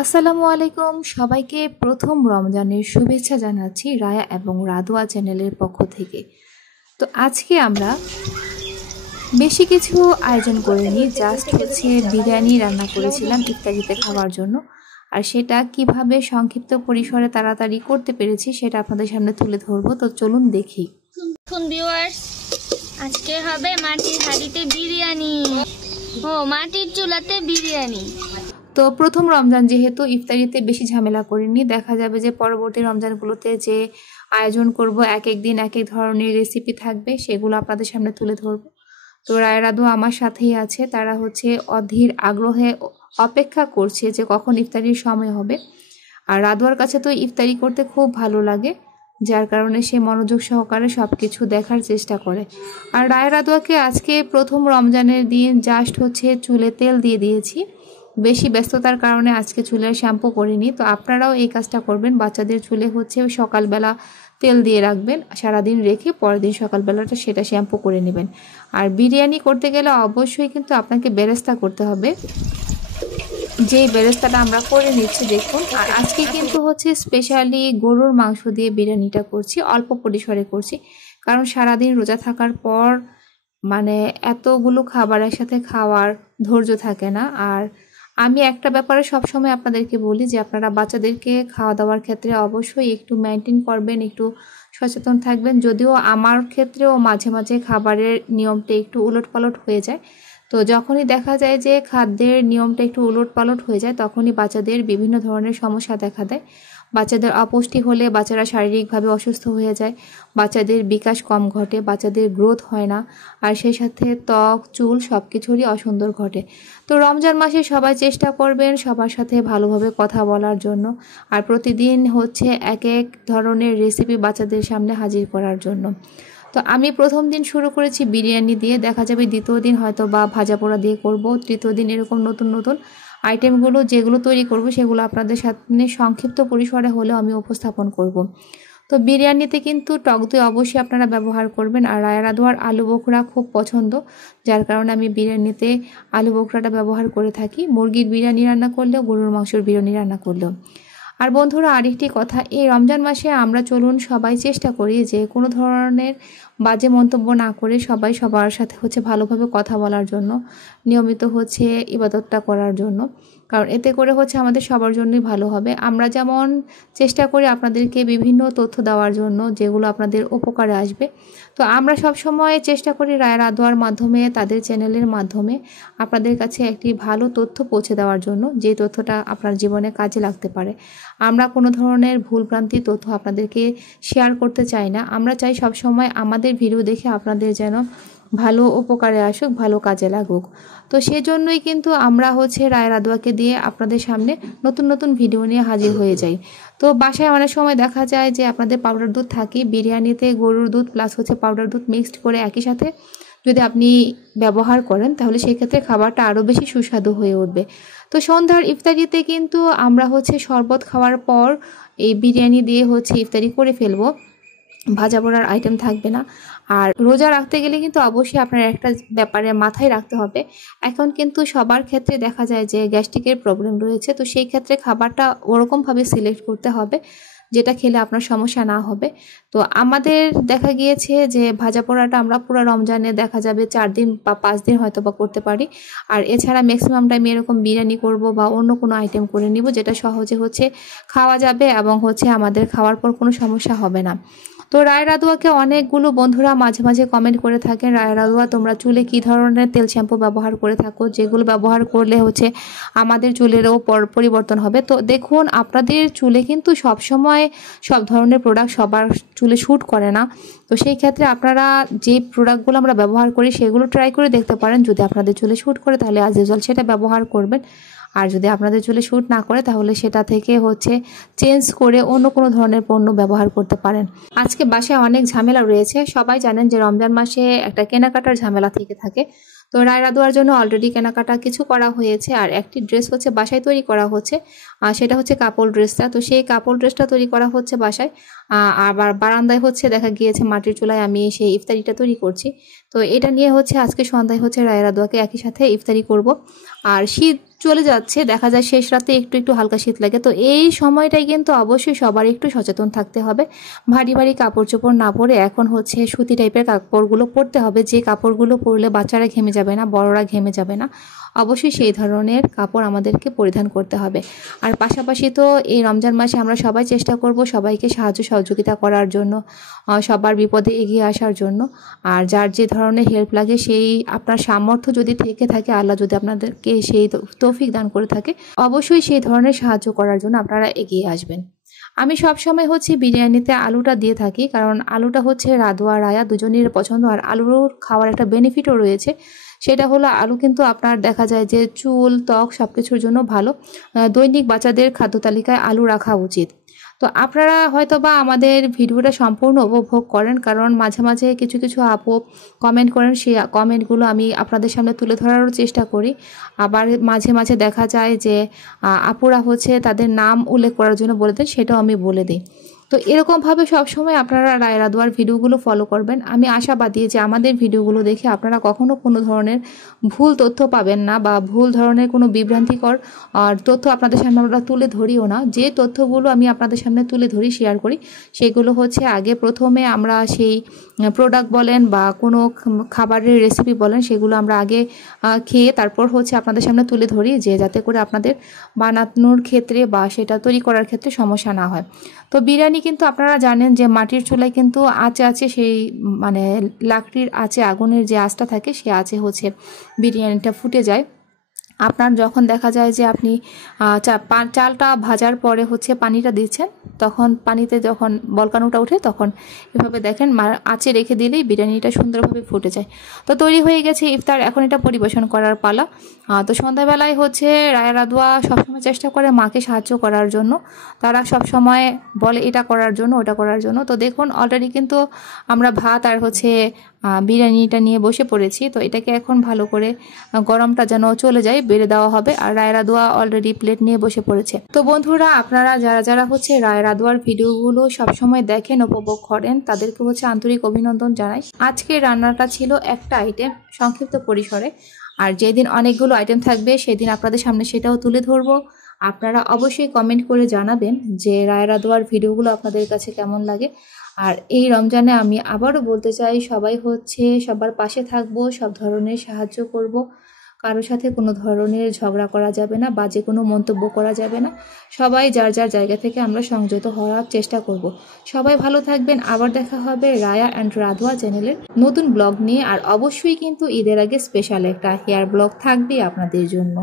আসসালামু আলাইকুম, সবাইকে প্রথম রমজানের শুভেচ্ছা জানাচ্ছি রায়া এবং রাদুয়া চ্যানেলের পক্ষ থেকে। তো আজকে আমরা বেশি কিছু আয়োজন করিনি, জাস্ট বিরিয়ানি রান্না করেছিলাম ইফতারিতে খাওয়ার জন্য। আর সেটা কিভাবে সংক্ষিপ্ত পরিসরে তাড়াতাড়ি করতে পেরেছি সেটা আপনাদের সামনে তুলে ধরবো। তো চলুন দেখি। ভিউয়ার্স, আজকে হবে মাটির হাঁড়িতে বিরিয়ানি, মাটির চুলাতে বিরিয়ানি। তো প্রথম রমজান যেহেতু ইফতারিতে বেশি ঝামেলা করিনি, দেখা যাবে যে পরবর্তী রমজানগুলোতে যে আয়োজন করব এক এক দিন এক এক ধরনের রেসিপি থাকবে, সেগুলো আপনাদের সামনে তুলে ধরবো। তো রায় রাদু আমার সাথেই আছে, তারা অধীর আগ্রহে অপেক্ষা করছে যে কখন ইফতারির সময় হবে। আর রাদুয়ার কাছে তো ইফতারি করতে খুব ভালো লাগে, যার কারণে সে মনোযোগ সহকারে সব কিছু দেখার চেষ্টা করে। আর রায় রাদুয়াকে আজকে প্রথম রমজানের দিন জাস্ট চুলে তেল দিয়ে দিয়েছি, বেশি ব্যস্ততার কারণে আজকে চুলের শ্যাম্পু করিনি। তো আপনারাও এই কাজটা করবেন, বাচ্চাদের চুলে সকালবেলা তেল দিয়ে রাখবেন, সারাদিন রেখে পরের দিন সকালবেলাটা সেটা শ্যাম্পু করে নেবেন। আর বিরিয়ানি করতে গেলে অবশ্যই কিন্তু আপনাকে বেরেস্তা করতে হবে, যে বেরেস্তাটা আমরা করে নিচ্ছি দেখুন। আর আজকে কিন্তু স্পেশালি গরুর মাংস দিয়ে বিরিয়ানিটা করছি, অল্প পরিসরে করছি, কারণ সারাদিন রোজা থাকার পর এতগুলো খাবার একসাথে খাওয়ার ধৈর্য থাকে না। আর আমি একটা ব্যাপারে সবসময় আপনাদেরকে বলি যে আপনারা বাচ্চাদেরকে খাওয়া দাওয়ার ক্ষেত্রে অবশ্যই একটু মেনটেন করবেন, একটু সচেতন থাকবেন। যদিও আমার ক্ষেত্রেও মাঝে মাঝে খাবারের নিয়মটা একটু উলটপালট হয়ে যায়, তো যখনই দেখা যায় যে খাদ্যের নিয়মটা একটু উলটপালট হয়ে যায় তখনই বাচ্চাদের বিভিন্ন ধরনের সমস্যা দেখা দেয়। বাচ্চাদের অপুষ্টি হলে বাচ্চারা শারীরিকভাবে অসুস্থ হয়ে যায়, বাচ্চাদের বিকাশ কম ঘটে, বাচ্চাদের গ্রোথ হয় না, আর সেই সাথে ত্বক চুল সব কিছুরই অসুন্দর ঘটে। তো রমজান মাসে সবাই চেষ্টা করবেন সবার সাথে ভালোভাবে কথা বলার জন্য, আর প্রতিদিন এক এক ধরনের রেসিপি বাচ্চাদের সামনে হাজির করার জন্য। তো আমি প্রথম দিন শুরু করেছি বিরিয়ানি দিয়ে, দেখা যাবে দ্বিতীয় দিন হয়তো বা ভাজা পোড়া দিয়ে করব, তৃতীয় দিন এরকম নতুন নতুন আইটেমগুলো যেগুলো তৈরি করব সেগুলো আপনাদের সামনে সংক্ষিপ্ত পরিসরে হলেও আমি উপস্থাপন করব। তো বিরিয়ানিতে কিন্তু টক দই অবশ্যই আপনারা ব্যবহার করবেন। আর রায়া রাদুয়ার আলু বোখরা খুব পছন্দ, যার কারণে আমি বিরিয়ানিতে আলু বোখরাটা ব্যবহার করে থাকি, মুরগির বিরিয়ানি রান্না করলেও গরুর মাংসের বিরিয়ানি রান্না করলেও। আর বন্ধুরা, আরেকটি কথা, এই রমজান মাসে আমরা চলুন সবাই চেষ্টা করি যে কোনো ধরনের বাজে মন্তব্য না করে সবাই সবার সাথে ভালোভাবে কথা বলার জন্য, নিয়মিত ইবাদতটা করার জন্য, কারণ এতে করে আমাদের সবার জন্যই ভালো হবে। আমরা যেমন চেষ্টা করি আপনাদেরকে বিভিন্ন তথ্য দেওয়ার জন্য যেগুলো আপনাদের উপকারে আসবে, তো আমরা সব সময় চেষ্টা করি রায়া রাদুয়ার মাধ্যমে, তাদের চ্যানেলের মাধ্যমে আপনাদের কাছে একটি ভালো তথ্য পৌঁছে দেওয়ার জন্য, যে তথ্যটা আপনার জীবনে কাজে লাগতে পারে। আমরা কোনো ধরনের ভুলভ্রান্তি তথ্য আপনাদেরকে শেয়ার করতে চাই না, আমরা চাই সবসময় আমাদের ভিডিও দেখে আপনাদের যেন ভালো উপকারে আসুক, ভালো কাজে লাগুক। তো সেজন্যই কিন্তু আমরা রায়া রাদুয়াকে দিয়ে আপনাদের সামনে নতুন নতুন ভিডিও নিয়ে হাজির হয়ে যাই। তো বাসায় অনেক সময় দেখা যায় যে আপনাদের পাউডার দুধ থাকে, বিরিয়ানিতে গরুর দুধ প্লাস পাউডার দুধ মিক্সড করে একই সাথে যদি আপনি ব্যবহার করেন তাহলে সেক্ষেত্রে খাবারটা আরও বেশি সুস্বাদু হয়ে উঠবে। তো সন্ধ্যার ইফতারিতে কিন্তু আমরা শরবত খাওয়ার পর এই বিরিয়ানি দিয়ে ইফতারি করে ফেলবো, ভাজা পোড়ার আইটেম থাকবে না। আর রোজা রাখতে গেলে কিন্তু অবশ্যই আপনার একটা ব্যাপারে মাথায় রাখতে হবে, এখন কিন্তু সবার ক্ষেত্রে দেখা যায় যে গ্যাস্ট্রিকের প্রবলেম রয়েছে, তো সেই ক্ষেত্রে খাবারটা ওরকমভাবে সিলেক্ট করতে হবে যেটা খেলে আপনার সমস্যা না হবে। তো আমাদের দেখা গিয়েছে যে ভাজা পোড়াটা আমরা পুরো রমজানে দেখা যাবে 4 দিন বা 5 দিন হয়তো বা করতে পারি, আর এছাড়া ম্যাক্সিমাম টাইম এরকম বিরিয়ানি করব বা অন্য কোনো আইটেম করে নিব যেটা সহজে খাওয়া যাবে এবং আমাদের খাওয়ার পর কোনো সমস্যা হবে না। তো রায় রাদুয়াকে অনেকগুলো বন্ধুরা মাঝে মাঝে কমেন্ট করে থাকেন, রায় রাদুয়া তোমরা চুলে কি ধরনের তেল শ্যাম্পু ব্যবহার করে থাকো, যেগুলো ব্যবহার করলে আমাদের চুলেরও পরিবর্তন হবে। তো দেখুন, আপনাদের চুলে কিন্তু সবসময় সব ধরনের প্রোডাক্ট সবার চুলে শ্যুট করে না, তো সেই ক্ষেত্রে আপনারা যে প্রোডাক্টগুলো আমরা ব্যবহার করি সেগুলো ট্রাই করে দেখতে পারেন। যদি আপনাদের চুলে শ্যুট করে তাহলে আজ ইউজুয়াল সেটা ব্যবহার করবেন, আর যদি আপনাদের চুলে শ্যুট না করে তাহলে সেটা থেকে চেঞ্জ করে অন্য কোনো ধরনের পণ্য ব্যবহার করতে পারেন। আজকে বাসায় অনেক ঝামেলা রয়েছে, সবাই জানেন যে রমজান মাসে একটা কেনাকাটার ঝামেলা থেকে থাকে। তো রায় রাদুয়ার জন্য অলরেডি কেনাকাটা কিছু করা হয়েছে, আর একটি ড্রেস বাসায় তৈরি করা হচ্ছে, আর সেটা কাপড় ড্রেসটা। তো সেই কাপড় ড্রেসটা তৈরি করা হচ্ছে বাসায়। আবার বারান্দায় হচ্ছে দেখা গিয়েছে মাটির চুলায় আমি সেই ইফতারিটা তৈরি করছি। তো এটা নিয়ে হচ্ছে আজকে সন্ধ্যায় হচ্ছে রায়া রাদুয়াকে একই সাথে ইফতারি করব। আর শীত চলে যাচ্ছে, দেখা যায় শেষ রাতে একটু একটু হালকা শীত লাগে। তো এই সময়টাই কিন্তু অবশ্যই সবার একটু সচেতন থাকতে হবে। ভারী ভারী কাপড় চোপড় না পরে এখন হচ্ছে সুতি টাইপের কাপড়গুলো পরতে হবে, যে কাপড়গুলো পরলে বাচ্চারা ঘেমে যাবে না, বড়রা ঘেমে যাবে না। অবশ্যই সেই ধরনের কাপড় আমাদেরকে পরিধান করতে হবে। আর পাশাপাশি তো এই রমজান মাসে আমরা সবাই চেষ্টা করব সবাইকে সাহায্য সহযোগিতা করার জন্য, সবার বিপদে এগিয়ে আসার জন্য। আর যার যে ধরনের হেল্প লাগে সেই আপনার সামর্থ্য যদি থেকে থাকে, আল্লাহ যদি আপনাদেরকে সেই তৌফিক দান করে থাকে, অবশ্যই সেই ধরনের সাহায্য করার জন্য আপনারা এগিয়ে আসবেন। আমি সবসময় হচ্ছে বিরিয়ানিতে আলুটা দিয়ে থাকি, কারণ আলুটা হচ্ছে রাদুয়া রায়া দুজনের পছন্দ। আর আলুর খাওয়ার একটা বেনিফিটও রয়েছে, সেটা হলো আলু কিন্তু আপনার দেখা যায় যে চুল, ত্বক সব কিছুর জন্য ভালো। দৈনিক বাচ্চাদের খাদ্য তালিকায় আলু রাখা উচিত। তো আপনারা হয়তো বা আমাদের ভিডিওটা সম্পূর্ণ উপভোগ করেন, কারণ মাঝে মাঝে কিছু কিছু আপু কমেন্ট করেন, সেই কমেন্টগুলো আমি আপনাদের সামনে তুলে ধরারও চেষ্টা করি। আবার মাঝে মাঝে দেখা যায় যে আপুরা হচ্ছে তাদের নাম উল্লেখ করার জন্য বলে দেন, সেটাও আমি বলে দিই। তো এরকমভাবে সবসময় আপনারা রায়া রাদুয়ার ভিডিওগুলো ফলো করবেন। আমি আশাবাদী যে আমাদের ভিডিওগুলো দেখে আপনারা কখনো কোনো ধরনের ভুল তথ্য পাবেন না, বা ভুল ধরনের কোনো বিভ্রান্তিকর তথ্য আপনাদের সামনে আমরা তুলে ধরিও না। যে তথ্যগুলো আমি আপনাদের সামনে তুলে ধরি, শেয়ার করি, সেগুলো হচ্ছে আগে প্রথমে আমরা সেই প্রোডাক্ট বলেন বা কোনো খাবারের রেসিপি বলেন, সেগুলো আমরা আগে খেয়ে তারপর হচ্ছে আপনাদের সামনে তুলে ধরি, যে যাতে করে আপনাদের বানানোর ক্ষেত্রে বা সেটা তৈরি করার ক্ষেত্রে সমস্যা না হয়। তো বিরিয়ানি কিন্তু আপনারা জানেন যে মাটির চুলায় কিন্তু আঁচে আছে, সেই মানে লাকড়ির আঁচে, আগুনের যে আঁচটা থাকে সেই আঁচে হচ্ছে বিরিয়ানিটা ফুটে যায়। আপনার যখন দেখা যায় যে আপনি চালটা ভাজার পরে হচ্ছে পানিটা দিচ্ছেন, তখন পানিতে যখন বলকানোটা উঠে তখন এভাবে দেখেন আঁচে রেখে দিলেই বিরিয়ানিটা সুন্দরভাবে ফুটে যায়। তো তৈরি হয়ে গেছে ইফতার, এখন এটা পরিবেশন করার পালা। তো সন্ধ্যাবেলায় হচ্ছে রায়া রাদুয়া সবসময় চেষ্টা করে মাকে সাহায্য করার জন্য, তারা সবসময় বলে এটা করার জন্য ওটা করার জন্য। তো দেখুন অলরেডি কিন্তু আমরা ভাত আর হচ্ছে বিরিয়ানিটা নিয়ে বসে পড়েছি। তো এটাকে এখন ভালো করে গরমটা যেন চলে যায় বেড়ে দেওয়া হবে। আর রায়া রাদুয়া অলরেডি প্লেট নিয়ে বসে পড়েছে। তো বন্ধুরা, আপনারা যারা যারা হচ্ছে রায়া রাদুয়ার ভিডিওগুলো সবসময় দেখেন, উপভোগ করেন, তাদেরকে হচ্ছে আন্তরিক অভিনন্দন জানাই। আজকে রান্নাটা ছিল একটা আইটেম সংক্ষিপ্ত পরিসরে, আর যেদিন অনেকগুলো আইটেম থাকবে সেদিন আপনাদের সামনে সেটাও তুলে ধরবো। আপনারা অবশ্যই কমেন্ট করে জানাবেন যে রায়া রাদুয়ার ভিডিওগুলো আপনাদের কাছে কেমন লাগে। আর এই রমজানে আমি আবারও বলতে চাই, সবাই হচ্ছে সবার পাশে থাকবো, সব ধরনের সাহায্য করব। কারোর সাথে কোনো ধরনের ঝগড়া করা যাবে না, বাজে কোনো মন্তব্য করা যাবে না। সবাই যার যার জায়গা থেকে আমরা সংযত হওয়ার চেষ্টা করব। সবাই ভালো থাকবেন। আবার দেখা হবে রায়া অ্যান্ড রাদুয়া চ্যানেলের নতুন ব্লগ নিয়ে। আর অবশ্যই কিন্তু ঈদের আগে স্পেশাল একটা হেয়ার ব্লগ থাকবে আপনাদের জন্য।